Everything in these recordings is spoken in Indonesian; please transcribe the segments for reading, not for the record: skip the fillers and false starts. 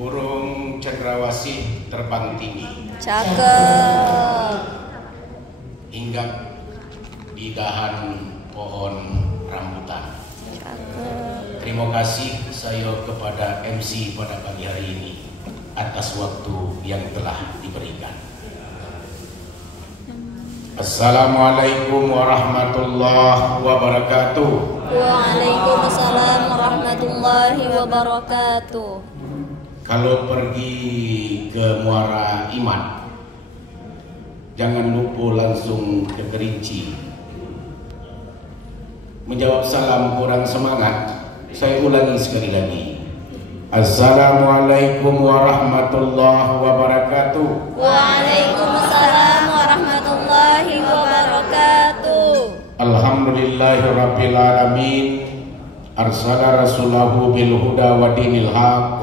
Burung cendrawasih terbang tinggi. Cakep. Hinggap di dahan pohon rambutan. Cakep. Terima kasih saya kepada MC pada pagi hari ini atas waktu yang telah diberikan. Assalamualaikum warahmatullahi wabarakatuh. Waalaikumsalam warahmatullahi wabarakatuh. Kalau pergi ke Muara Iman, jangan lupa langsung ke Kerinci. Menjawab salam kurang semangat, saya ulangi sekali lagi. Assalamualaikum warahmatullahi wabarakatuh. Waalaikumsalam warahmatullahi wabarakatuh. Alhamdulillahirabbil alamin. Arsala rasulahu bil huda wa dinil haqq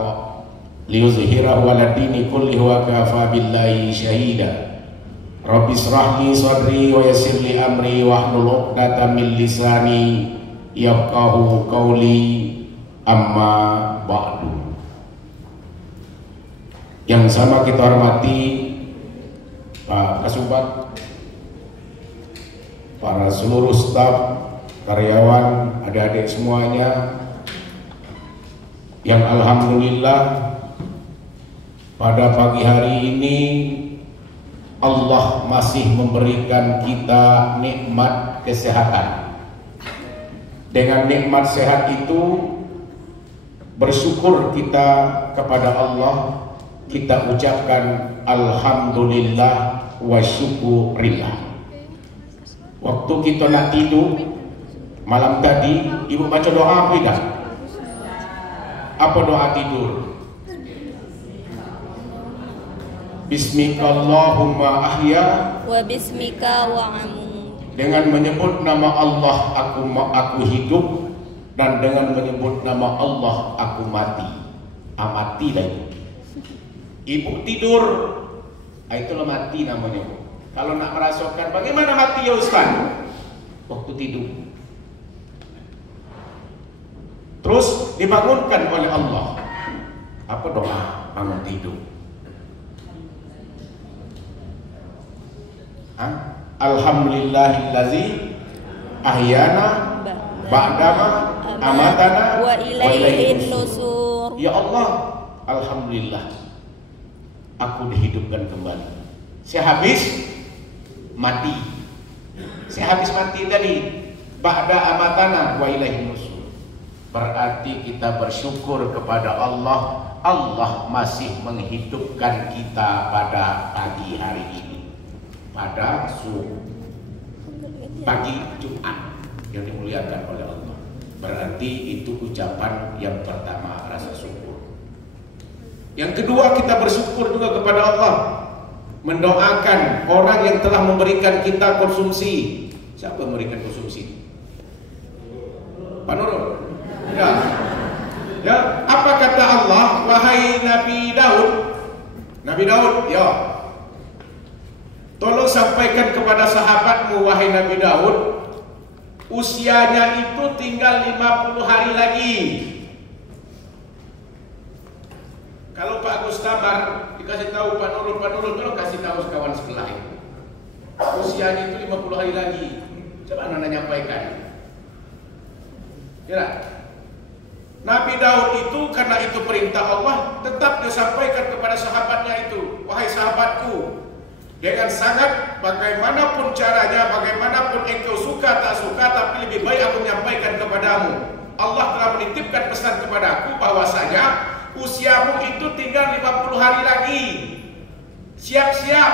liyuzhirahu 'ala dini kullihi wa kafa billahi syahida. Rabbi shrah li sadri wa yassir li amri wahlul 'uqdatam min lisani yafqahu qawli. Amma ba'du. Yang sama kita hormati Pak Kasubag, para seluruh staf, karyawan, adik-adik semuanya, yang alhamdulillah pada pagi hari ini Allah masih memberikan kita nikmat kesehatan. Dengan nikmat sehat itu bersyukur kita kepada Allah, kita ucapkan alhamdulillah wa syukurillah. Waktu kita nak tidur malam tadi, ibu baca doa apa tidak? Apa doa tidur? Bismikallahumma ahya Wa bismika wa amut. Dengan menyebut nama Allah aku hidup, dan dengan menyebut nama Allah aku mati. Mati lagi. Ibu tidur, itulah mati namanya. Kalau nak merasakan bagaimana mati ya Ustaz? Waktu tidur. Terus dibangunkan oleh Allah. Apa doa bangun tidur? Alhamdulillahillazi ahyana ba'dama amatana wa ilaihin nusur. Ya Allah, alhamdulillah aku dihidupkan kembali. Saya habis mati. Saya habis mati tadi. Ba'da amatana wa ilaihin nusur. Berarti kita bersyukur kepada Allah. Allah masih menghidupkan kita pada pagi hari ini, pada pagi Jumat yang dimuliakan oleh Allah. Berarti itu ucapan yang pertama, rasa syukur. Yang kedua, kita bersyukur juga kepada Allah, mendoakan orang yang telah memberikan kita konsumsi. Siapa yang memberikan konsumsi? Pak Nurul. Ya. Ya, apa kata Allah? Wahai Nabi Daud. Nabi Daud, ya. Tolong sampaikan kepada sahabatmu, wahai Nabi Daud, usianya itu tinggal 50 hari lagi. Kalau Pak Agus Tamar dikasih tahu Pak Nurul tolong kasih tahu kawan sebelah itu, usianya itu 50 hari lagi. Coba Nana nyampaikan. Ya. Nabi Daud itu karena itu perintah Allah, tetap disampaikan kepada sahabatnya itu, wahai sahabatku, dengan sangat bagaimanapun caranya, bagaimanapun engkau suka tak suka, tapi lebih baik aku menyampaikan kepadamu. Allah telah menitipkan pesan kepadaku bahwasanya usiamu itu tinggal 50 hari lagi. Siap-siap.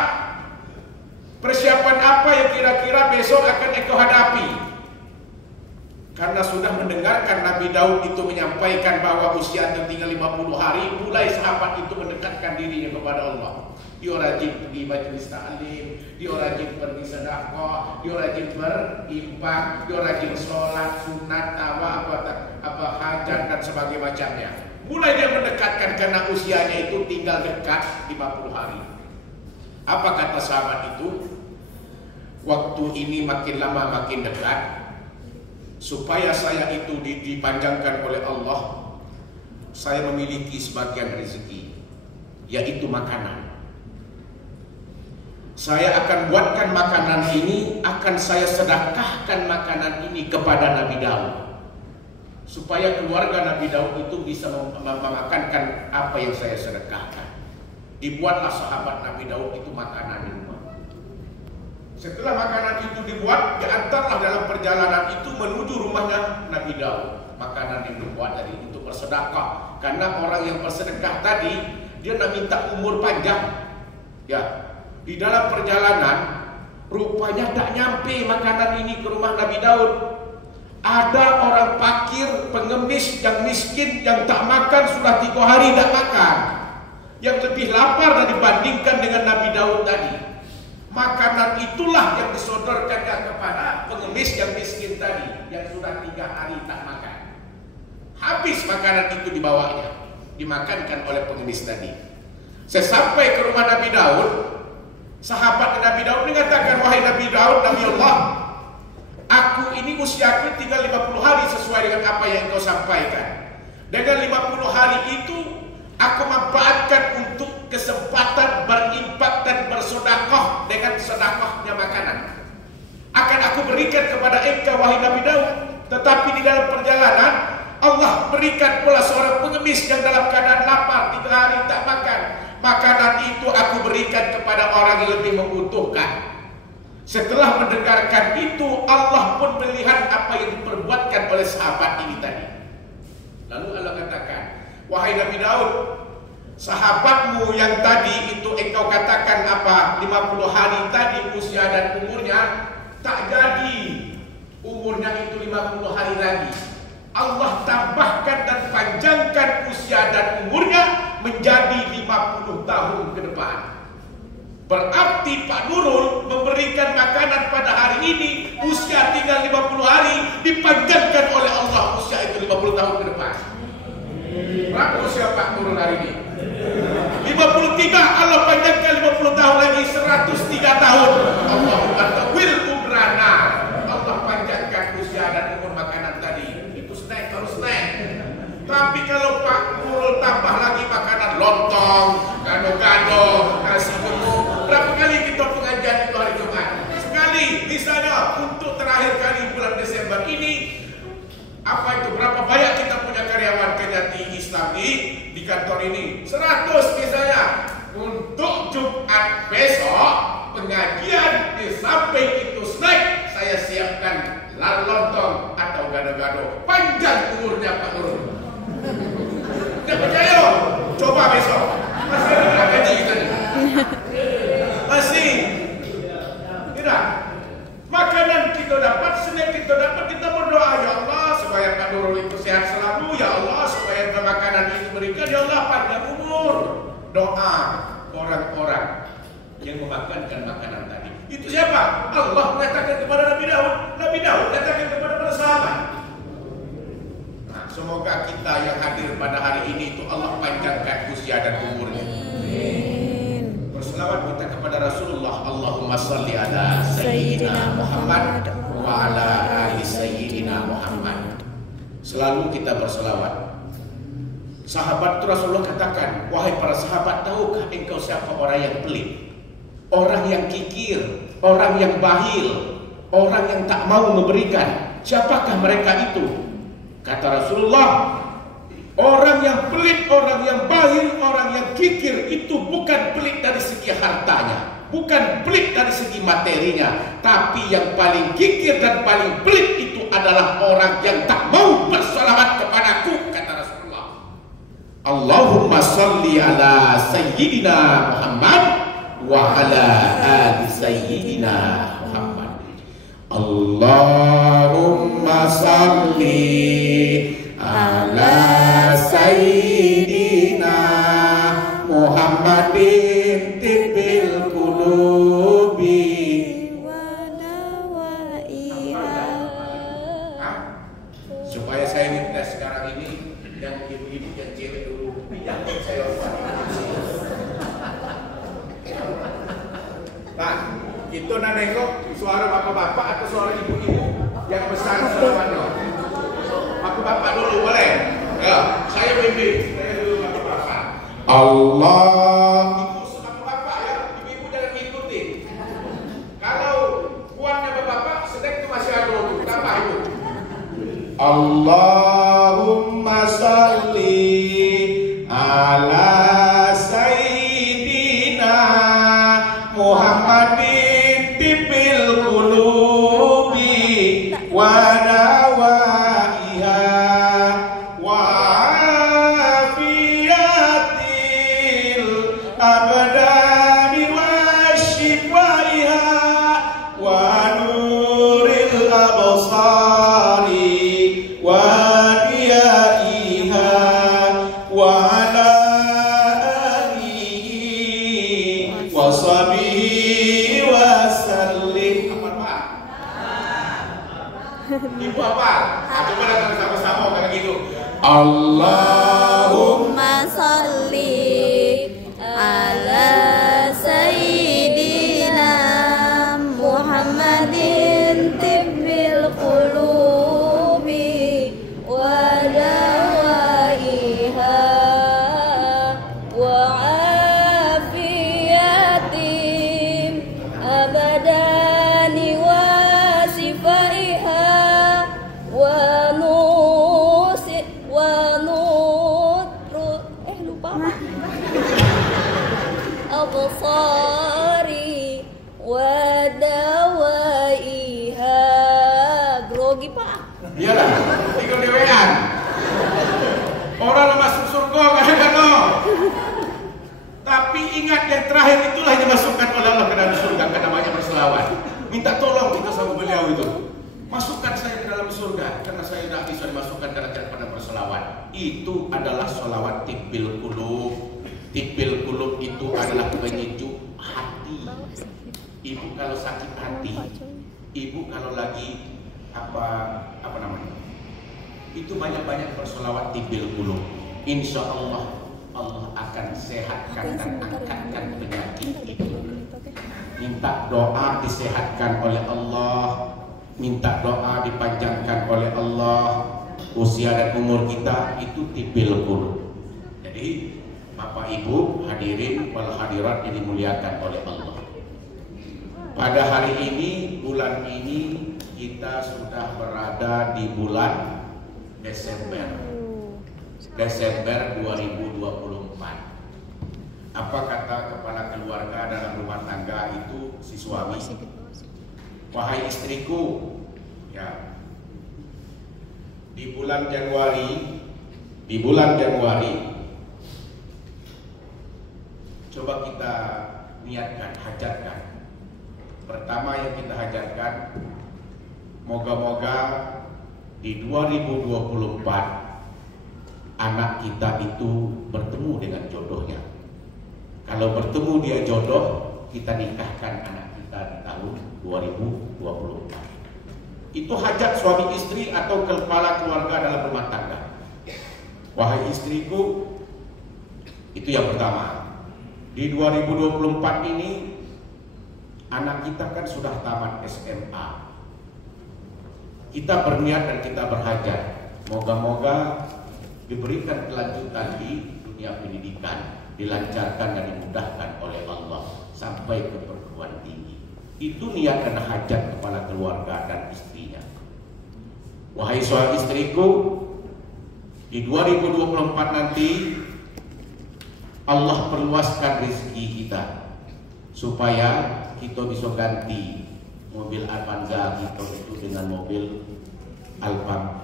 Persiapan apa yang kira-kira besok akan engkau hadapi? Karena sudah mendengarkan Nabi Daud itu menyampaikan bahwa usianya tinggal 50 hari, mulai sahabat itu mendekatkan dirinya kepada Allah. Dia rajin pergi majelis ta'lim, dia rajin pergi sedekah, dia rajin berinfak, dia rajin sholat, sunat, apa hajat dan sebagainya macamnya. Mulai dia mendekatkan karena usianya itu tinggal dekat 50 hari. Apa kata sahabat itu? Waktu ini makin lama makin dekat, supaya saya itu dipanjangkan oleh Allah, saya memiliki sebagian rezeki, yaitu makanan. Saya akan buatkan makanan ini, akan saya sedekahkan makanan ini kepada Nabi Daud, supaya keluarga Nabi Daud itu bisa memakankan apa yang saya sedekahkan. Dibuatlah sahabat Nabi Daud itu makanan di rumah. Setelah makanan itu dibuat, diantarlah dalam perjalanan itu menuju rumahnya Nabi Daud. Makanan yang dibuat tadi untuk bersedekah, karena orang yang bersedekah tadi dia nak minta umur panjang. Ya, di dalam perjalanan rupanya tak nyampe makanan ini ke rumah Nabi Daud. Ada orang fakir, pengemis, yang miskin, yang tak makan sudah 3 hari tak makan, yang lebih lapar dibandingkan dengan Nabi Daud tadi. Makanan itulah yang disodorkannya kepada pengemis yang miskin tadi, yang sudah 3 hari tak makan. Habis makanan itu dibawanya, dimakankan oleh pengemis tadi. Sesampai ke rumah Nabi Daud, sahabat Nabi Daud mengatakan, wahai Nabi Daud, Nabi Allah, aku ini usiaku tinggal 50 hari sesuai dengan apa yang kau sampaikan. Dengan 50 hari itu aku manfaatkan untuk kesempatan berinfak dan bersedekah dengan sedekahnya makanan. Akan aku berikan kepada engkau wahai Nabi Daud. Tetapi di dalam perjalanan Allah berikan pula seorang pengemis yang dalam keadaan lapar 3 hari tak makan. Makanan itu aku berikan kepada orang yang lebih membutuhkan. Setelah mendengarkan itu, Allah pun melihat apa yang diperbuatkan oleh sahabat ini tadi. Lalu Allah katakan, wahai Nabi Daud, sahabatmu yang tadi itu engkau katakan apa 50 hari tadi usia dan umurnya, tak jadi umurnya itu 50 hari lagi. Allah tambahkan dan panjangkan usia dan umurnya menjadi 50 tahun ke depan. Berarti Pak Nurul memberikan makanan pada hari ini, usia tinggal 50 hari, dipanjangkan oleh Allah usia itu 50 tahun ke depan. Berapa usia Pak Nurul hari ini? 53, Allah panjangkan 50 tahun lagi, 103 tahun. Allah atawil umrana, Allah panjangkan usia dan umur makanan tadi. Itu snack, harus snack. Tapi kalau Pak Nurul tambah lagi makanan lontong, gado-gado, nasi gemuk. Berapa kali kita pengajian itu hari Jumat? Sekali. Misalnya untuk terakhir kali bulan Desember ini, apa itu? Berapa banyak kita punya karyawan Kejati Islam di kantor ini? 100 misalnya. Untuk Jumat besok pengajian, di samping itu snack, saya siapkan lontong atau gado-gado. Panjang umurnya Pak Nurul. Tidak percaya loh? Coba besok. Masih ada gaji kita nih. Masih. Tidak. Makanan kita dapat, snack kita dapat, kita berdoa, ya Allah supaya Pak Nurul itu sehat selalu, ya Allah supaya makanan itu berikan, ya Allah panjang umur. Doa orang-orang yang memakankan makanan tadi. Itu siapa? Allah mengatakan kepada Nabi Daud. Nabi Daud katakan kepada para sahabat. Nah, semoga kita yang hadir pada hari ini itu Allah panjangkan usia dan umurnya. Berselawat kita kepada Rasulullah. Allahumma salli ala Sayyidina Muhammad wa ala ali Sayyidina Muhammad. Selalu kita berselawat. Sahabat itu Rasulullah katakan, wahai para sahabat, tahukah engkau siapa orang yang pelit, orang yang kikir, orang yang bahil, orang yang tak mau memberikan? Siapakah mereka itu? Kata Rasulullah, orang yang pelit, orang yang bahil, orang yang kikir itu bukan pelit dari segi hartanya, bukan pelit dari segi materinya, tapi yang paling kikir dan paling pelit itu adalah orang yang tak mau bersalawat kepadaku, kata Rasulullah. Allahumma salli ala Sayyidina Muhammad wa ala ali Sayyidina Muhammad. Allahumma salli ala Sayyidina Muhammadin tibbil qulubi wa dawaiha. Supaya saya minta sekarang ini yang ibu-ibu yang cewek dulu pinjamkan saya. Pak, itu nengok suara bapak-bapak atau suara ibu-ibu yang besar selawatnya? Bapak-bapak dulu boleh? Ya, saya bimbing. Allah. Ibu sama bapak ya, ibu jangan ngikutin. Kalau puannya bapak sedang itu masih ada tuh, kenapa itu? Allahumma salli ala sayyidina Muhammadin tibil qulubi wa dawaiha wa afiyatil abdani wa shifaiha wa nuril absari wa diyaiha wa ala alihi wa sahbihi wa sallim. Ibu apa? Coba datang sama-sama kayak gitu. Allahumma salli ala sayyidina Muhammadin tibbil qulubi wa dawaiha wa afiyatim abadani wa sifaiha wa nusit wa nutru lupa absari wa dawaiha. Grogi pak. Iyalah, ikut dewean. Orang yang masuk surga kan no. Tapi ingat yang terakhir itulah yang dimasukkan oleh Allah ke dalam surga karena banyak berselawat. Minta tolong kita sama beliau itu. Masukkan saya ke dalam surga karena saya tidak bisa dimasukkan derajat pada berselawat. Itu adalah sholawat tibbil qulub. Tibbil qulub itu adalah penyejuk hati. Ibu kalau sakit hati, ibu kalau lagi apa namanya? Itu banyak-banyak berselawat tibbil qulub. Insya Allah Allah akan sehatkan dan angkatkan penyakit itu. Minta doa disehatkan oleh Allah. Minta doa dipanjangkan oleh Allah. Usia dan umur kita itu tibbil qulub. Jadi Bapak Ibu hadirin wal hadirat yang dimuliakan oleh Allah. Pada hari ini, bulan ini kita sudah berada di bulan Desember 2024. Apa kata kepala keluarga dalam rumah tangga itu si suami? Wahai istriku, ya, di bulan Januari, coba kita niatkan, hajatkan. Pertama yang kita hajatkan, moga-moga di 2024 anak kita itu bertemu dengan jodohnya. Kalau bertemu dia jodoh, kita nikahkan anak kita di tahun 2024. Itu hajat suami istri atau kepala keluarga dalam rumah tangga. Wahai istriku, itu yang pertama. Di 2024 ini anak kita kan sudah tamat SMA. Kita berniat dan kita berhajat, moga-moga diberikan kelanjutan di dunia pendidikan, dilancarkan dan dimudahkan oleh Allah sampai ke perguruan tinggi. Itu niat dan hajat kepala keluarga dan istrinya. Wahai suami istriku, di 2024 nanti Allah perluaskan rezeki kita supaya kita bisa ganti mobil Avanza kita itu dengan mobil Alphard.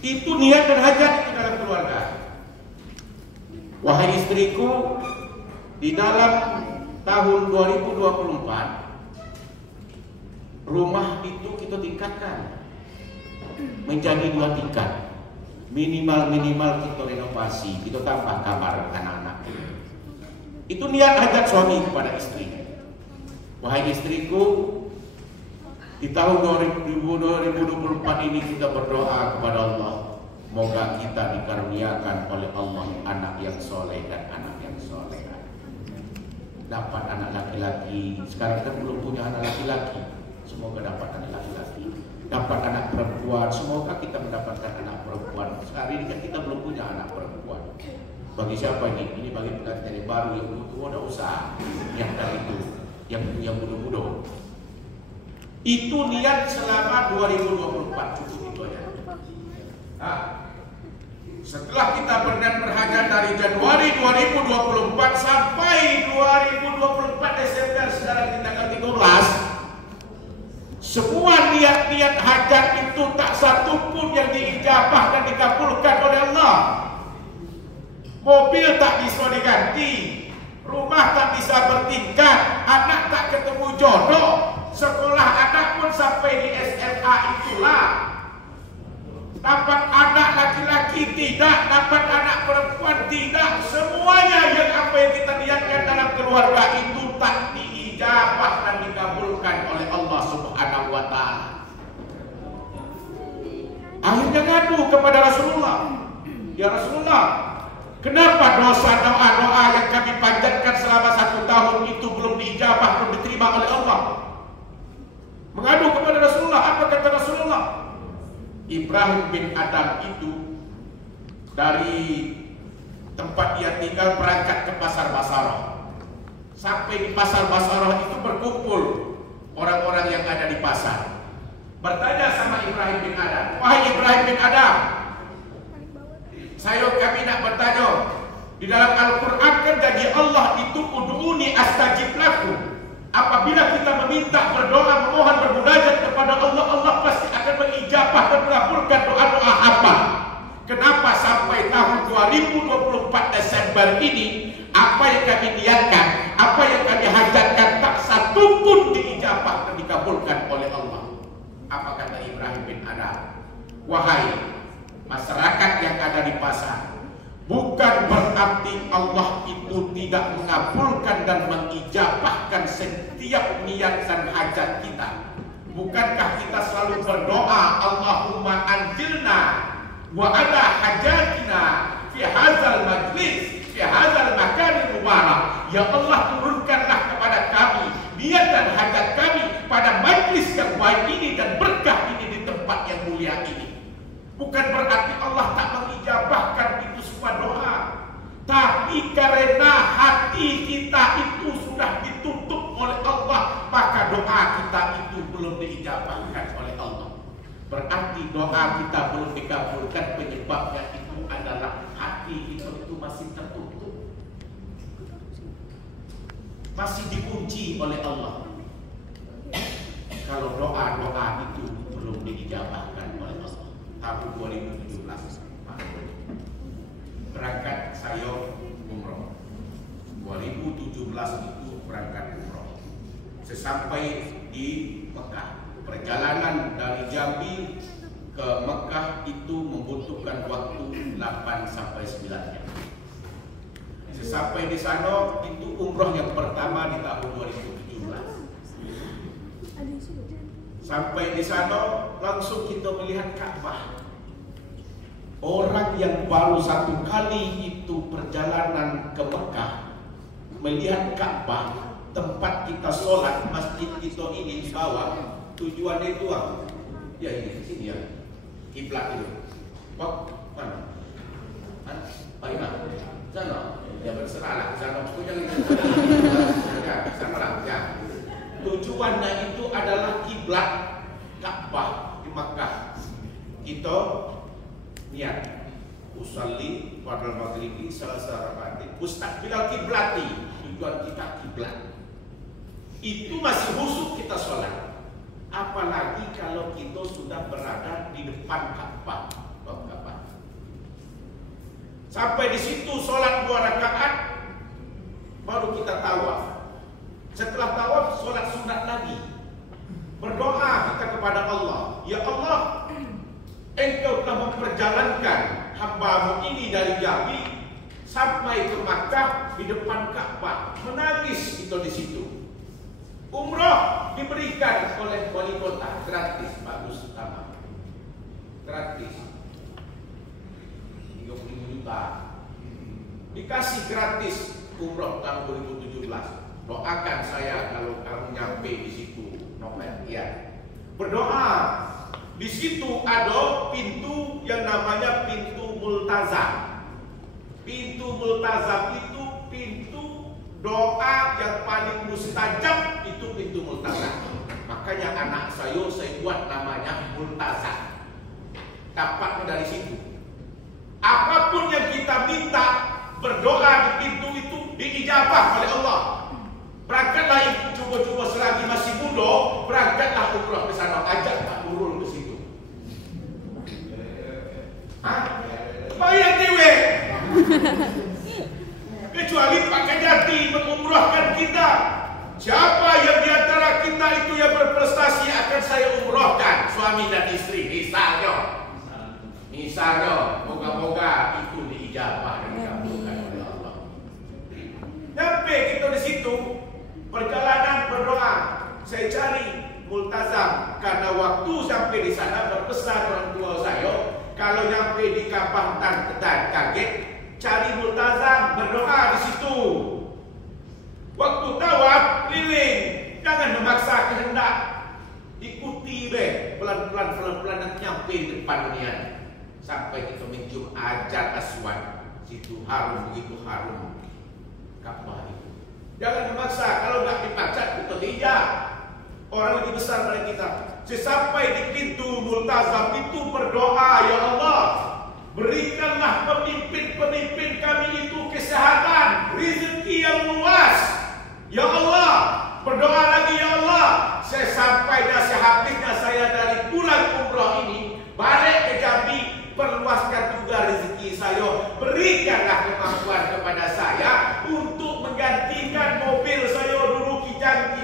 Itu niat dan hajat itu dalam keluarga. Wahai istriku, di dalam tahun 2024 rumah itu kita tingkatkan menjadi 2 tingkat. Minimal kita renovasi, kita tambah kamar anak-anak. Itu niat hajat suami kepada istri. Wahai istriku, di tahun 2024 ini kita berdoa kepada Allah, moga kita dikaruniakan oleh Allah anak yang soleh dan anak yang soleha. Dapat anak laki-laki, sekarang kan belum punya anak laki-laki. semoga dapat anak laki-laki, dapat anak perempuan, semoga kita mendapatkan anak perempuan. Hari ini kan kita belum punya anak perempuan. Bagi siapa ini? Ini bagi pengantin yang baru, yang tua udah usah, yang dari itu, yang muda-muda. Itu niat selama 2024, cukup itu aja. Nah, setelah kita berniat berhajat dari Januari 2024 sampai 2024 Desember sekarang di tanggal 13, semua niat-niat hajat itu tak satu pun yang diijabah dan dikabulkan oleh Allah. Mobil tak bisa diganti, rumah tak bisa bertingkat, anak tak ketemu jodoh, sekolah anak pun sampai di SMA itulah. Dapat anak laki-laki tidak, dapat anak perempuan tidak. Semuanya yang apa yang kita niatkan dalam keluarga itu tak diijabah dan dikabulkan oleh Allah Subhanahu wa Ta'ala. Akhirnya ngadu kepada Rasulullah, ya Rasulullah, kenapa dosa doa-doa yang kami panjatkan selama 1 tahun itu belum diijabah, belum diterima oleh Allah? Mengadu kepada Rasulullah. Apa kata Rasulullah? Ibrahim bin Adam itu dari tempat dia tinggal berangkat ke pasar Basarah. Sampai di pasar Basarah itu berkumpul orang-orang yang ada di pasar. Bertanya sama Ibrahim bin Adam, wahai Ibrahim bin Adam, kami nak bertanya, di dalam Al-Quran kan janji Allah itu ud'uni astajib lakum. Apabila kita meminta, berdoa, memohon, bermunajat kepada Allah, Allah pasti akan mengijabah dan mengabulkan doa-doa hamba. Kenapa sampai tahun 2024 Desember ini, apa yang kami niatkan, apa yang kami hajatkan, tak satu pun diijabah dan dikabulkan oleh Allah? Apa kata Ibrahim bin Adam? Wahai masyarakat yang ada di pasar, bukan berarti Allah itu tidak mengabulkan dan mengijabahkan setiap niat dan hajat kita. Bukankah kita selalu berdoa, Allahumma anjilna wa ada hajatina fi hadzal majlis, fi hadzal makan mubarak. Ya Allah, turunkanlah kepada kami niat dan hajat kami pada majlis yang baik ini dan berkah ini di tempat yang mulia ini. Bukan berarti Allah tak mengijabahkan itu semua doa, tapi karena hati kita itu sudah ditutup oleh Allah, maka doa kita itu belum diijabahkan oleh Allah. Berarti doa kita belum dikabulkan, penyebabnya itu adalah hati kita itu masih tertutup, masih dikunci oleh Allah. Kalau doa-doa itu belum diijabahkan oleh Allah. Tahun 2017 berangkat saya umroh. 2017 itu berangkat umroh. Sesampai di Mekah, perjalanan dari Jambi ke Mekah itu membutuhkan waktu 8 sampai 9 jam. Sesampai di sana itu umroh yang pertama di tahun 2017. Sampai di sana langsung kita melihat Ka'bah. Orang yang baru 1 kali itu perjalanan ke Mekah melihat Ka'bah, tempat kita sholat, masjid kita ini di bawah, tujuannya itu apa? Ya ini, sini ya, kiblat itu. Kok mana? Mana? Sana. Ya berserahlah, sana. Ya, sana lah. Ya. Tujuannya itu adalah kiblat Ka'bah di Makkah. Kita niat usalli pada maghribi salasa rakaatin mustaqbilal kiblati, tujuan kita kiblat. Itu masih khusyuk kita sholat. Apalagi kalau kita sudah berada di depan Ka'bah. Sampai di situ sholat 2 rakaat, baru kita tawaf. Setelah tawaf, sholat sunat lagi. Berdoa kita kepada Allah, ya Allah, Engkau telah memperjalankan hamba-Mu ini dari Jambi sampai ke Makkah di depan Ka'bah. Menangis kita di situ. Umrah diberikan oleh wali kota gratis, bagus utama. Gratis. 35 juta. Dikasih gratis umrah tahun 2017. Doakan saya kalau kamu nyampe di situ Nopel, iya. Berdoa. Di situ ada pintu yang namanya pintu multazam. Pintu multazam itu pintu doa yang paling mustajab, itu pintu multazam. Makanya anak saya buat namanya multazam. Dapatnya dari situ. Apapun yang kita minta berdoa di pintu itu diijabah oleh Allah. Berangkatlah coba-coba selagi masih muda, berangkatlah umrah ke sana, ajak Pak Nurul ke situ. Bayar dewe. Kecuali Pak Kajati mengumrahkan kita. Siapa yang di antara kita itu yang berprestasi akan saya umrahkan, suami dan istri, misalnya, moga-moga itu diijabah dan dikabulkan oleh Allah. Sampai kita di situ, perjalanan berdoa, saya cari multazam karena waktu sampai di sana berpesan orang tua saya, kalau nyampe di Ka'bah dan kaget, cari multazam berdoa di situ. Waktu tawaf keliling, jangan memaksa kehendak, ikuti pelan-pelan dan nyampe di depan dunia. Sampai kita mencium Hajar Aswad, situ harum, begitu harum Ka'bah itu. Jangan memaksa, kalau nggak dipaksa kita tidak. Orang lebih besar dari kita. Sesampai di pintu multazam itu berdoa, ya Allah, berikanlah pemimpin-pemimpin kami itu kesehatan, rezeki yang luas. Ya Allah, berdoa lagi ya Allah. Sesampai dan sehabisnya saya dari pulang umrah ini balik ke Jambi, perluaskan juga rezeki saya, berikanlah kemampuan kepada saya untuk menggantikan mobil saya dulu kijang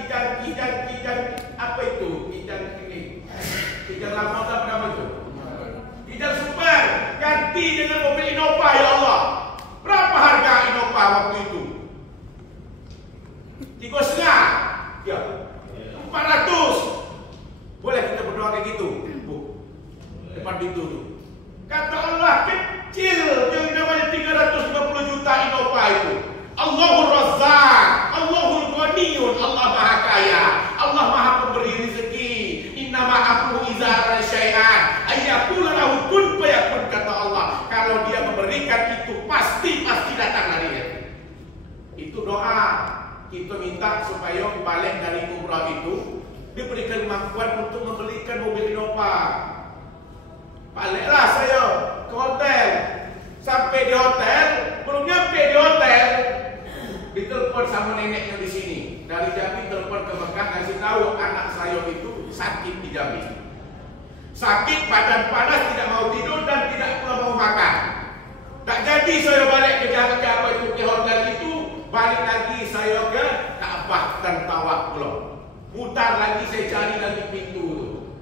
apa itu? Kijang lama apa nama itu? Kijang super, ganti dengan mobil Innova ya Allah. Berapa harga Innova waktu itu? 3,5 ya, 400. Boleh kita berdoa kayak gitu, Bu? Depan pintu tuh. Kata Allah, kecil yang namanya 350 juta Innova itu. Allahur Razzaq, Allahul Ghaniyun, Allah Maha Kaya, Allah Maha Pemberi rezeki. Innama amruhu idza arada syai'an ayyaqula lahu kun fayakun, kata Allah. Kalau dia memberikan itu pasti datang darinya. Itu doa. Kita minta supaya balik dari umrah itu diberikan kemampuan untuk membelikan mobil Innova. Baliklah saya ke hotel. Sampai di hotel, belum nyampe di hotel, ditelepon sama neneknya di sini. Dari Jambi telepon ke Mekah, ngasih tahu anak saya itu sakit di Jambi. Sakit, badan panas, tidak mau tidur dan tidak pula mau makan. Tak jadi saya balik ke Jakarta itu, ke hotel itu. Balik lagi saya ke Ka'bah dan tawaf pula. Mutar lagi, saya cari lagi pintu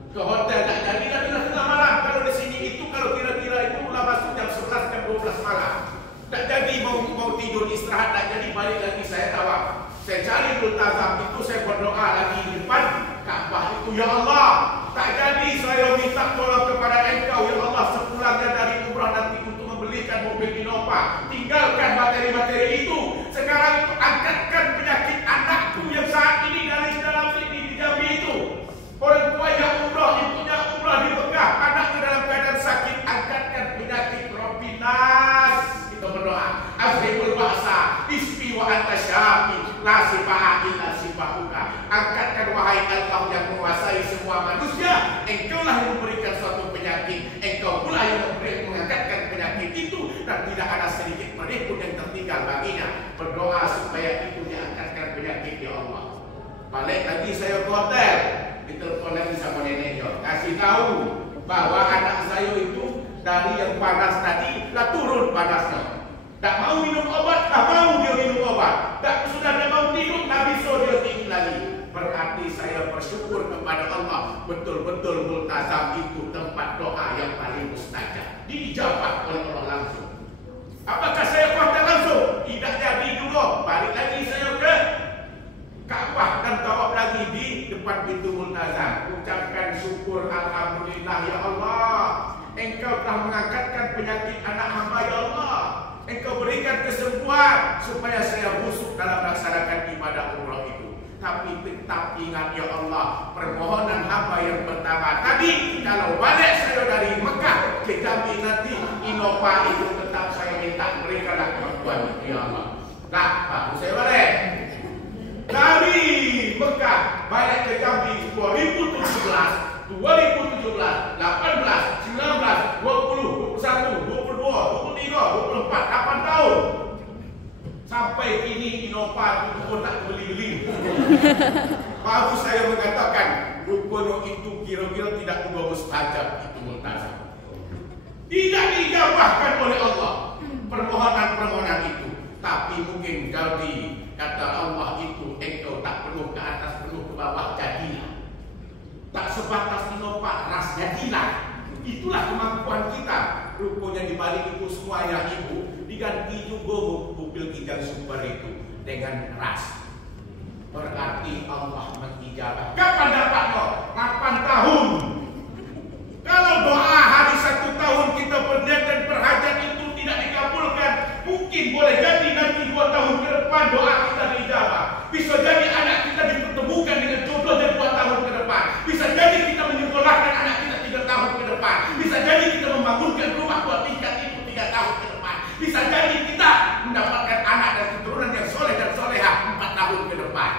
ke hotel, tak jadi lagi tengah malam. Kalau di sini itu, kalau kira-kira itu mulai masuk jam 11, jam 12 malam. Tak jadi mau tidur istirahat, tak jadi balik lagi saya tawaf. Saya cari multazam itu, saya berdoa lagi di depan Ka'bah itu, ya Allah, tak jadi saya minta tolong kepada Engkau, ya Allah, sepulangnya dari umrah nanti untuk membelikan mobil Innova. Tinggalkan materi-materi itu. Sekarang itu angkatkan penyakit anakku yang saat ini dari dalam ini di Jambi itu. Orang tua yang umrah, ibunya umrah di Mekah, anaknya dalam keadaan sakit, angkatkan penyakit Rabbinas. Kita berdoa. Afhimul ba'sa, isfi wa anta syafi, la sifa'a illa sifahuka. Angkatkan wahai Allah yang menguasai semua manusia, Engkau lah yang memberikan suatu penyakit, Engkau pula yang mengangkatkan penyakit itu, dan tidak ada sedikit menit pun yang tertinggal baginya. Berdoa supaya itu diangkatkan penyakit, ya Allah. Balik lagi saya ke hotel, ditelepon lagi sama neneknya, kasih tahu bahwa anak saya itu dari yang panas tadi lah turun panasnya. Tak mau minum obat, tak mau dia minum obat. Tak sudah tak mau tidur, tak bisa dia tidur lagi. Berarti saya bersyukur kepada Allah, betul-betul multazam itu tempat doa yang paling mustajab, diijabah oleh Allah langsung. Apakah saya kuat langsung? Tidak jadi juga. Balik lagi saya ke Ka'bah dan tawaf lagi di depan pintu multazam. Ucapkan syukur, alhamdulillah ya Allah, Engkau telah mengangkatkan penyakit anak hamba ya Allah. Engkau berikan kesembuhan supaya saya busuk dalam melaksanakan ibadah umrah itu. Tapi tetap ingat ya Allah, permohonan hamba yang pertama tadi, kalau balik saya dari Mekah ke Jambi nanti, Innova itu tetap saya minta berikanlah kemampuan ya Allah. Nah, baru saya balik dari Mekah balik ke Jambi 2017, 18, 19, 20, 21, 22, 23, 24, 8 tahun. Sampai kini Innova itu pun tak beli-beli. Baru saya mengatakan, rupanya itu kira-kira tidak juga mustajab, itu multazam. Tidak dijawabkan oleh Allah permohonan-permohonan itu. Tapi mungkin jadi kata Allah itu, engkau tak perlu ke atas, perlu ke bawah, jadilah. Tak sebatas Innova, ras jadilah. Itulah kemampuan kita. Rupanya dibalik itu semuanya ibu, diganti juga mobil Kijang Super itu dengan ras. Berarti Allah mengijabah. Kapan dapat lo? 8 tahun. Kalau doa hari 1 tahun kita berniat dan berhajat itu tidak dikabulkan, mungkin boleh jadi nanti 2 tahun ke depan doa kita diijabah. Bisa jadi anak kita dipertemukan dengan jodohnya 2 tahun ke depan. Bisa jadi kita menyekolahkan anak kita 3 tahun ke depan. Bisa jadi kita membangunkan rumah 2 tingkat itu 3 tahun ke depan. Bisa jadi kita mendapatkan anak dan keturunan yang soleh dan soleha 4 tahun ke depan.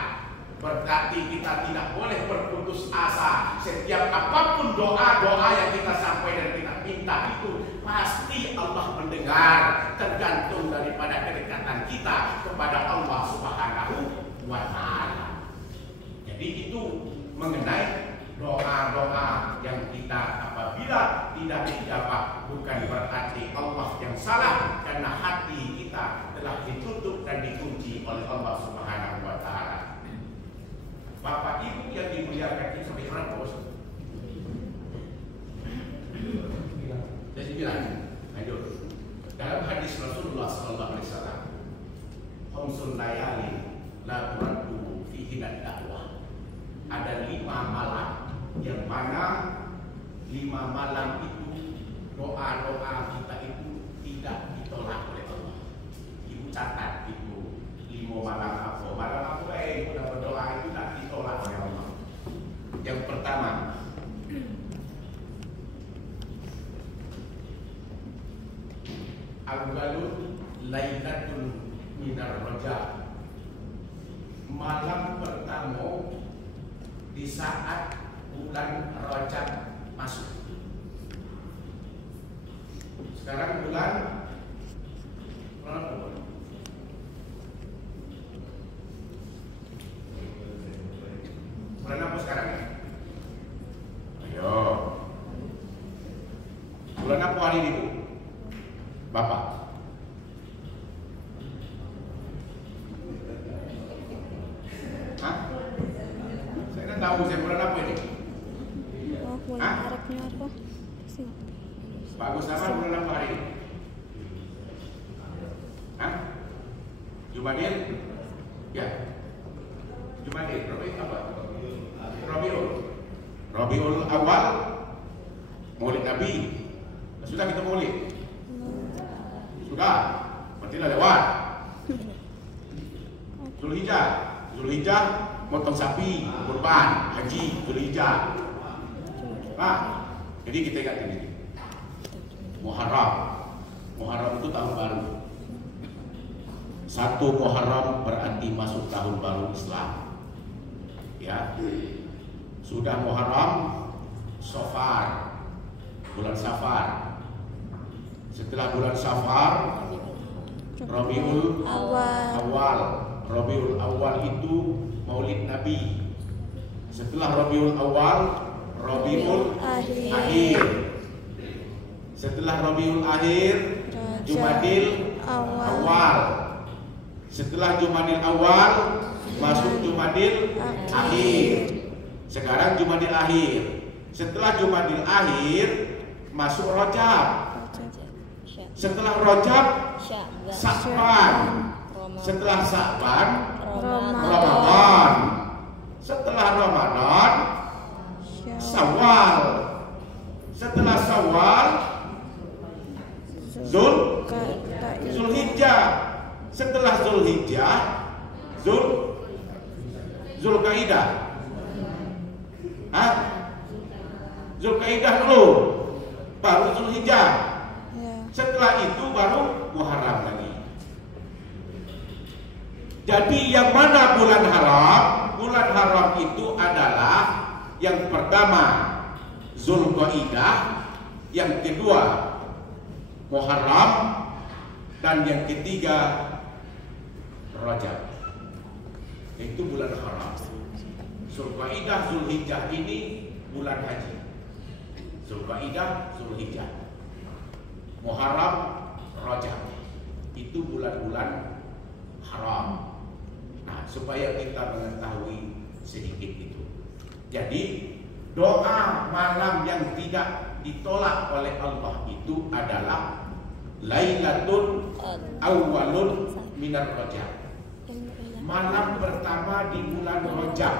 Berarti kita tidak boleh berputus asa. Setiap apapun doa-doa yang kita sampaikan dan kita minta itu pasti Allah mendengar, tergantung daripada kedekatan kita kepada Allah Subhanahu wa Ta'ala. Jadi itu mengenai doa-doa yang kita apabila tidak dijawab, bukan berarti Allah yang salah, karena hati kita telah ditutup dan dikunci oleh Allah Subhanahu wa Ta'ala. Bapak Ibu yang dimuliakan, sampai berapa bos? Jadi bilang, ayo. Dalam hadis Rasulullah SAW, khamsun layali la turaddu fihi dakwah. Ada 5 malam yang mana 5 malam itu doa-doa kita itu tidak ditolak oleh Allah. Ibu catat itu 5 malam apa? Malam apa kita berdoa itu tidak ditolak oleh Allah. Yang pertama, awwalul lailatul minar rajab. Malam pertama di saat bulan Rajab masuk. Sekarang bulan apa? Bulan apa sekarang ya? Ayo. Bulan apa hari ini Bu? Bapak? Hah? Saya tidak tahu saya bulan apa ini. Oh, bulan Arabnya apa? Bagus apa bulan apa hari ini? Hah? Jumadil? Ya. Jumadil, Rabiul apa? Rabiul Awal, Maulid Nabi. Sudah kita maulid? Sudah. Berarti lah lewat. Zulhijjah motong sapi, kurban, haji, Zulhijjah. Nah, jadi kita ingat ini. Muharram itu tahun baru. 1 Muharram berarti masuk tahun baru Islam. Ya. Sudah Muharram, Safar, bulan Safar. Setelah bulan Safar, Rabiul Awal. Rabiul Awal itu Maulid Nabi. Setelah Rabiul Awal, Rabiul Akhir. Setelah Rabiul Akhir, Jumadil Awal. Setelah Jumadil Awal, masuk Jumadil Akhir. Sekarang Jumadil Akhir. Setelah Jumadil Akhir, masuk Rajab. Setelah Rajab, Sya'ban. Setelah Sya'ban, Ramadan. Setelah Ramadan, Syawal. Setelah Syawal, Zulhijjah. Setelah Zulhijjah, Zulkaidah? Hah? Zulkaidah dulu, baru Zulhijjah. Ya. Setelah itu baru Muharram lagi. Jadi yang mana bulan haram? Bulan haram itu adalah yang pertama Zulqaidah, yang kedua Muharram, dan yang ketiga Rajab. Itu bulan haram. Zulqaidah, Zulhijjah ini bulan haji. Zulqaidah, Zulhijjah, Muharram, Rajab itu bulan-bulan haram. Nah, supaya kita mengetahui sedikit itu. Jadi doa malam yang tidak ditolak oleh Allah itu adalah Lailatul Awwalun minar Rajab, malam pertama di bulan Rajab.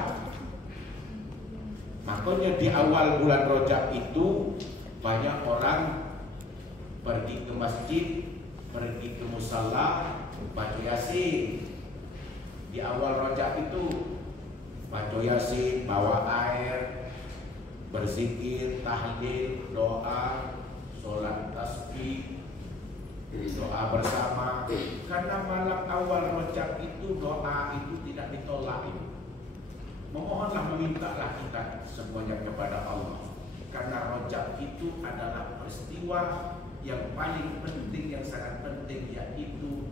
Makanya di awal bulan Rajab itu banyak orang pergi ke masjid, pergi ke musalla, baca Yasin. Di awal Rajab itu baca Yasin, bawa air, berzikir, tahlil, doa, sholat tasbih, doa bersama. Karena malam awal Rajab itu doa itu tidak ditolak. Memohonlah, memintalah kita semuanya kepada Allah. Karena Rajab itu adalah peristiwa yang paling penting, yang sangat penting, yaitu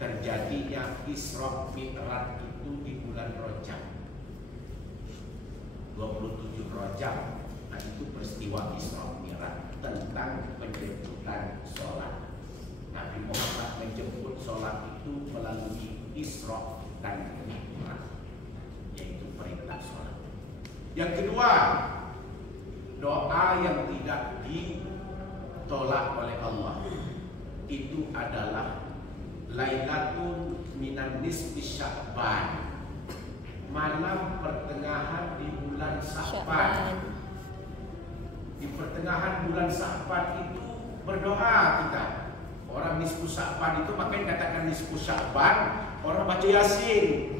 terjadinya Isra Mi'raj itu di bulan Rajab. 27 Rajab. Nah, itu peristiwa Isra Mi'raj tentang penjemputan sholat. Nabi Muhammad menjemput sholat itu melalui Isra dan Mi'raj, yaitu perintah sholat. Yang kedua, doa yang tidak ditolak oleh Allah itu adalah Lailatul minan nisfi Sya'ban, malam pertengahan di bulan Sya'ban. Di pertengahan bulan Sya'ban itu berdoa kita. Orang nisfu Sya'ban itu makanya katakan nisfu Sya'ban, orang baca Yasin,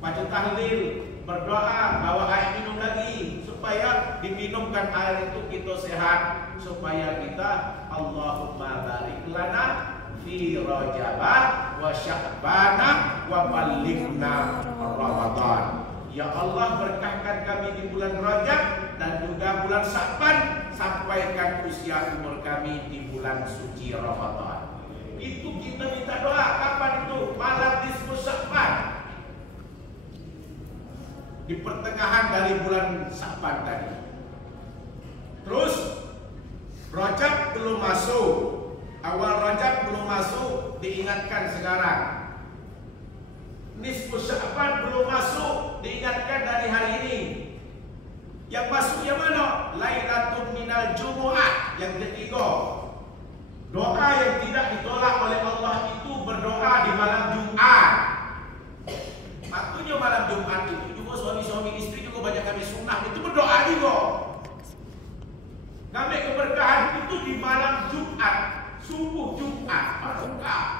baca tahlil, berdoa, bawa air minum lagi supaya diminumkan air itu kita sehat, supaya kita Allahumma barik lana fi Rajabah wa Sya'bana wa balighna Ramadan. Ya Allah, berkahkan kami di bulan Rajab dan juga bulan Sya'ban, sampaikan usia umur kami di bulan suci Ramadan. Itu kita minta doa. Kapan itu? Malam nisfu Sya'ban, di pertengahan dari bulan Sya'ban tadi. Terus Rajab belum masuk, awal Rajab belum masuk, diingatkan sekarang. Nisfu Sya'ban belum masuk, diingatkan dari hari ini. Yang masuk yang mana? Lailatul minal Jumu'ah, yang ketiga. Doa yang tidak ditolak oleh Allah itu berdoa di malam Jumat. Makanya malam Jumat itu juga suami-suami istri juga banyak kami sunnah itu berdoa juga. Kami keberkahan itu di malam Jumat, subuh Jumat, barokah.